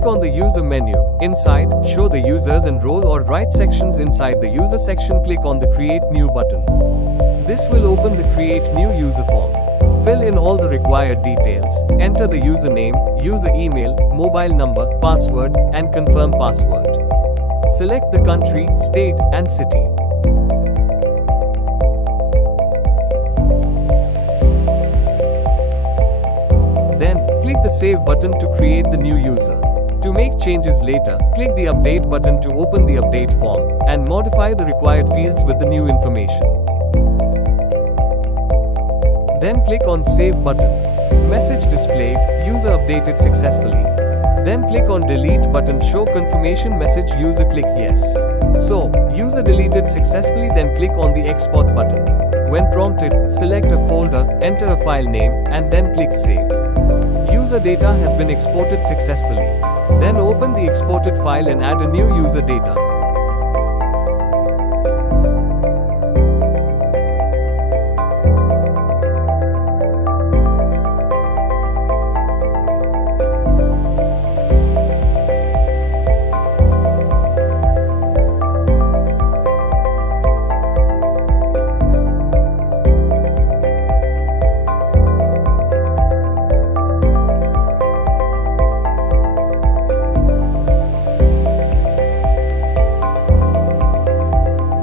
Click on the user menu. Inside, show the users and role or right sections. Inside the user section, click on the create new button. This will open the create new user form. Fill in all the required details. Enter the username, user email, mobile number, password, and confirm password. Select the country, state, and city. Then, click the Save button to create the new user. To make changes later, click the Update button to open the update form and modify the required fields with the new information. Then click on Save button. Message displayed, user updated successfully. Then click on Delete button, show confirmation message, user click Yes. So, user deleted successfully. Then click on the Export button. When prompted, select a folder, enter a file name, and then click Save. User data has been exported successfully. Then open the exported file and add a new user data.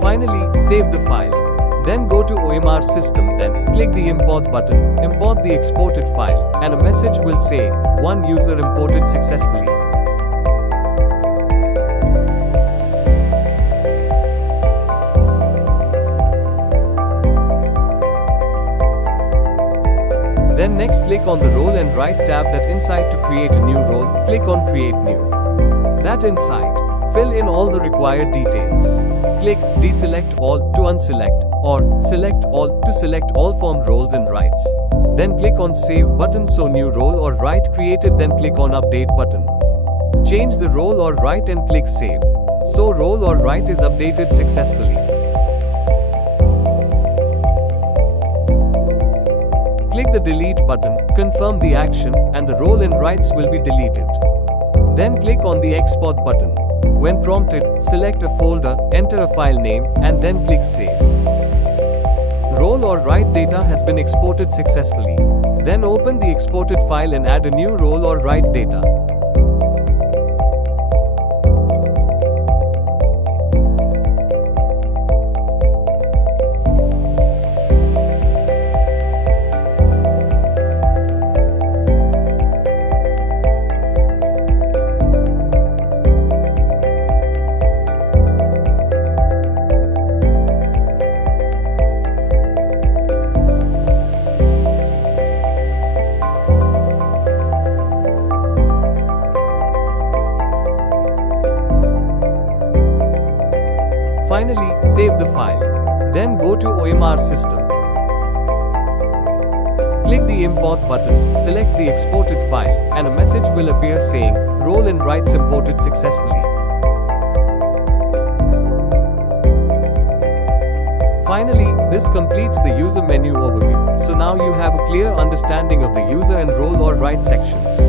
Finally, save the file. Then go to OMR system, then click the import button, import the exported file, and a message will say, one user imported successfully. Then next click on the role and write tab. That inside to create a new role, click on create new. That inside, fill in all the required details. Click deselect all to unselect, or select all to select all form roles and rights. Then click on Save button, so new role or right created. Then click on Update button. Change the role or right and click Save. So role or right is updated successfully. Click the Delete button, confirm the action, and the role and rights will be deleted. Then click on the Export button. When prompted, select a folder, enter a file name, and then click Save. Role or right data has been exported successfully. Then open the exported file and add a new role or right data. Finally, save the file. Then go to OMR system. Click the import button, select the exported file, and a message will appear saying, role and rights imported successfully. Finally, this completes the user menu overview. So now you have a clear understanding of the user and role or right sections.